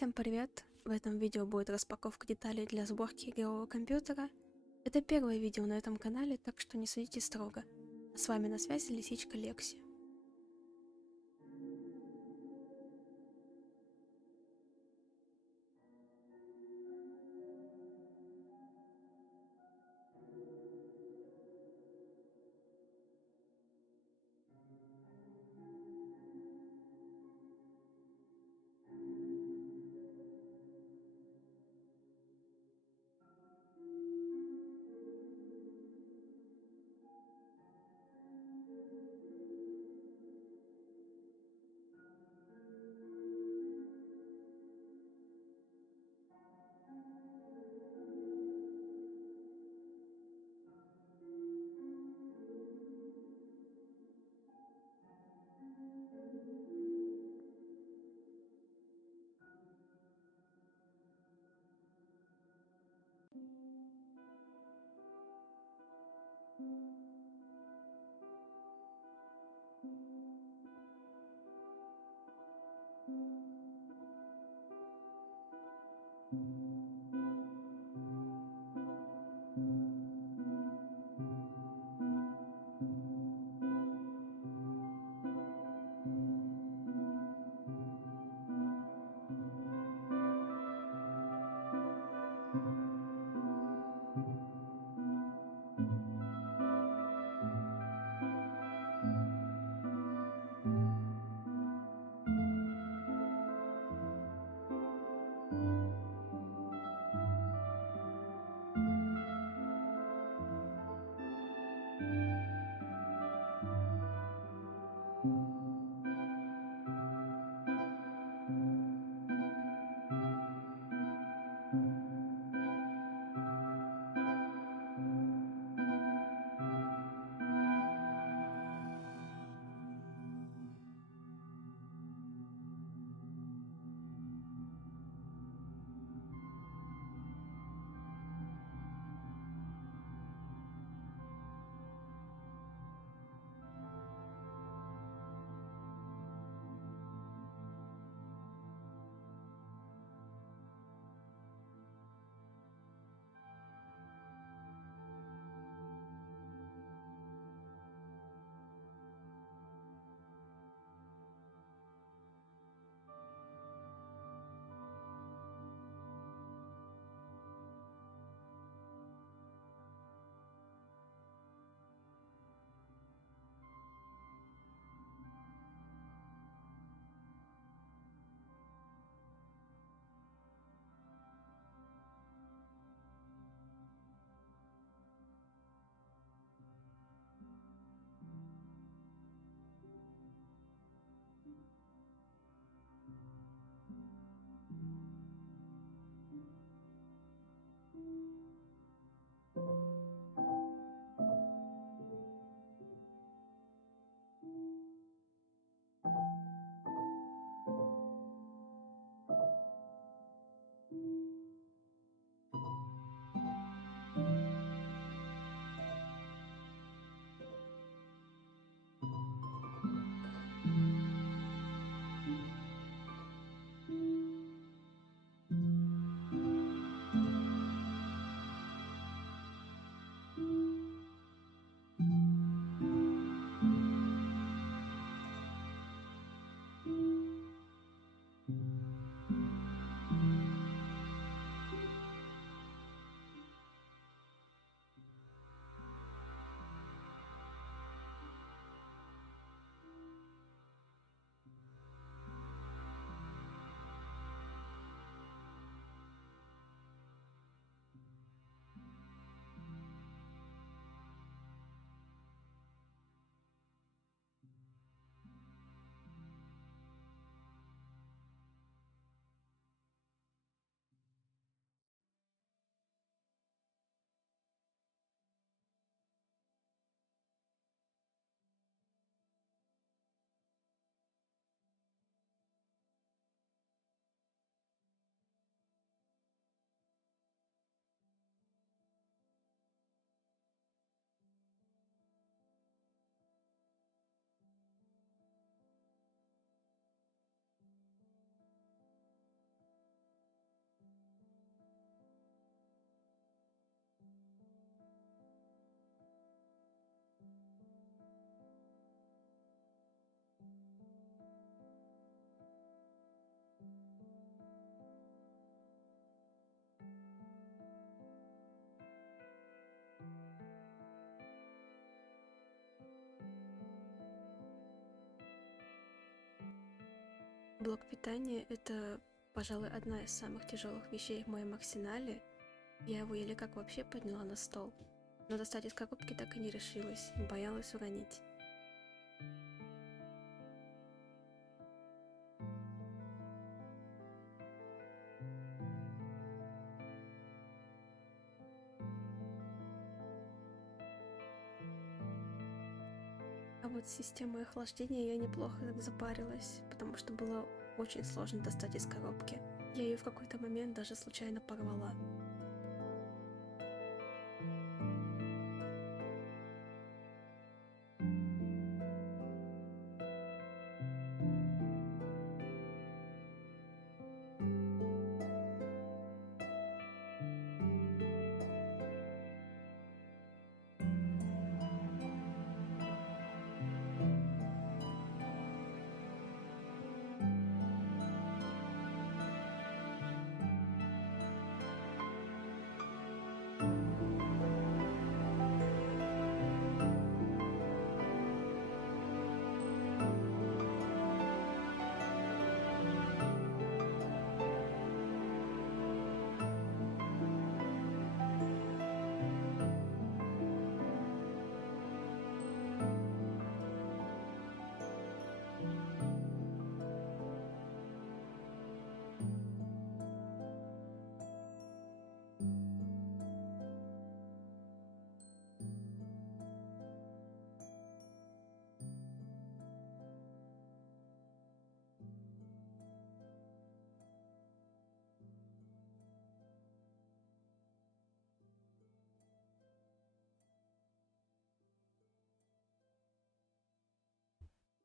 Всем привет! В этом видео будет распаковка деталей для сборки игрового компьютера. Это первое видео на этом канале, так что не судите строго. А с вами на связи Лисичка Лекси. Блок питания — это, пожалуй, одна из самых тяжелых вещей в моем арсенале. Я его еле как вообще подняла на стол. Но достать из коробки так и не решилась, боялась уронить. А вот с системой охлаждения я неплохо так запарилась, потому что было очень сложно достать из коробки. Я ее в какой-то момент даже случайно порвала.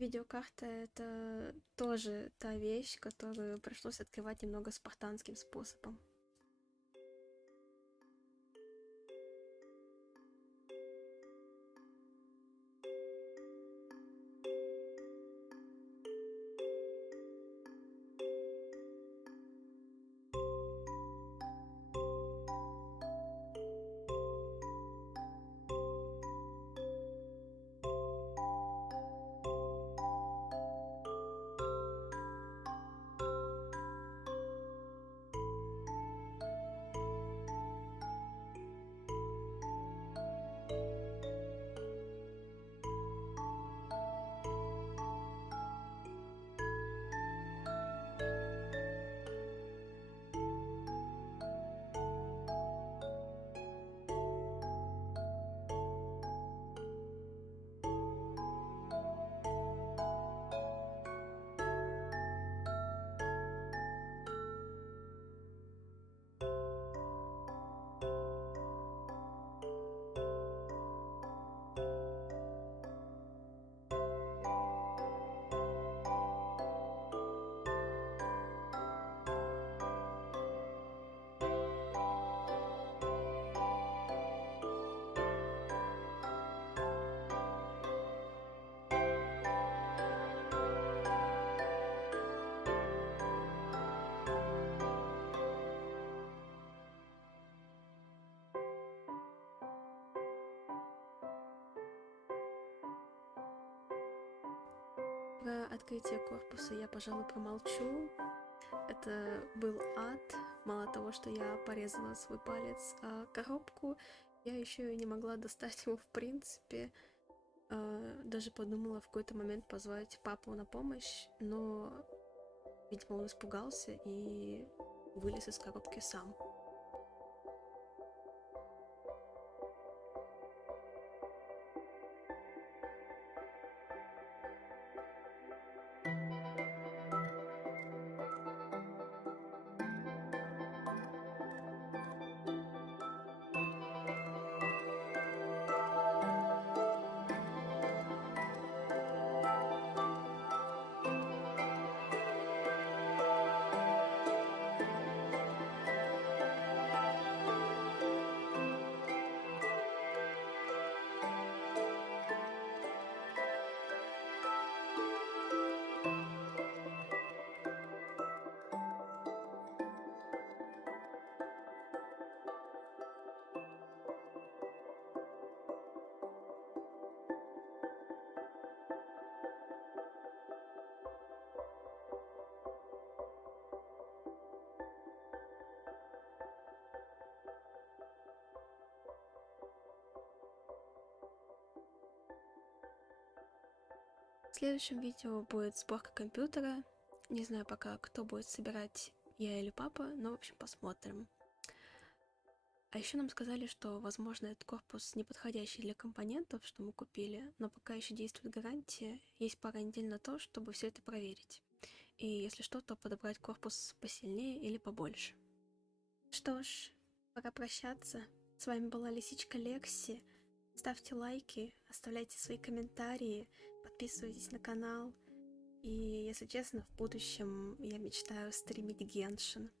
Видеокарта — это тоже та вещь, которую пришлось открывать немного спартанским способом. Про открытие корпуса я, пожалуй, промолчу. Это был ад. Мало того, что я порезала свой палец о коробку, я еще и не могла достать его в принципе. Даже подумала в какой-то момент позвать папу на помощь, но, видимо, он испугался и вылез из коробки сам. следующем видео будет сборка компьютера. Не знаю пока, кто будет собирать, я или папа, но, в общем, посмотрим. А еще нам сказали, что, возможно, этот корпус не подходящий для компонентов, что мы купили, но пока еще действует гарантия, есть пара недель на то, чтобы все это проверить. И если что, то подобрать корпус посильнее или побольше. Что ж, пора прощаться. С вами была Лисичка Лекси. Ставьте лайки, оставляйте свои комментарии, подписывайтесь на канал. И, если честно, в будущем я мечтаю стримить Геншин.